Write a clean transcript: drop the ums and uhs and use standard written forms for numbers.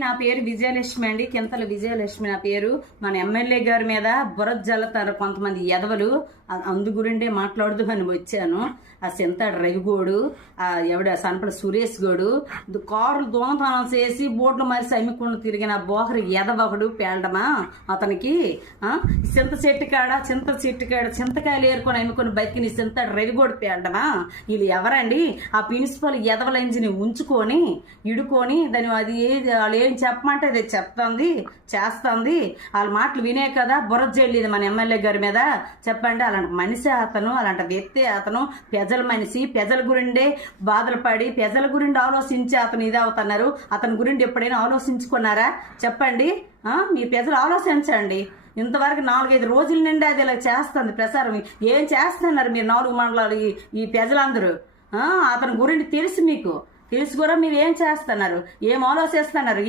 నా పేరు విజయలక్ష్మి అండి. కింతల విజయలక్ష్మి నా పేరు. మన ఎమ్మెల్యే గారి మీద బురద జల్లుతారు కొంతమంది ఎదవలు. అందు గురిండే మాట్లాడుదామని వచ్చాను. ఆ సింతాడు రవిగోడు, సనపడ సురేష్ గోడు కారులు దొంగతనం చేసి బోట్లు మరిసి అమ్ముకుండా తిరిగిన బోహరి ఎదవకుడు పేలడమా అతనికి. చింత చెట్టు కాడ చింతకాయలు ఏరుకొని అమ్ముకొని బతికిని సింతాడు రవిగోడు పేలడమా. వీళ్ళు ఎవరండి? ఆ ప్రిన్సిపల్ ఎదవల ఇంజిని ఉంచుకొని ఇడుకొని దాని అది వాళ్ళు ఏం చెప్పమంటే అది చెప్తుంది చేస్తుంది. వాళ్ళ మాటలు వినే కదా బుర్ర జల్లిది మన ఎమ్మెల్యే గారి మీద. చెప్పండి, అలాంటి మనిషి అతను, అలాంటి వ్యక్తి అతను. ప్రజల మనిషి, ప్రజల గురిండే బాధలు పడి ప్రజల గురించి ఆలోచించి అతను ఇది అవుతున్నారు. అతని గురించి ఎప్పుడైనా ఆలోచించుకున్నారా? చెప్పండి. మీ ప్రజలు ఆలోచించండి. ఇంతవరకు 4-5 రోజుల నుండి అది ఇలా చేస్తుంది ప్రసారం. ఏం చేస్తున్నారు మీరు 4 మండలాలు ఈ ప్రజలందరూ? అతని గురించి తెలుసు, మీకు తెలుసు కూడా మీరు ఏం చేస్తున్నారు, ఏం ఆలోచిస్తున్నారు?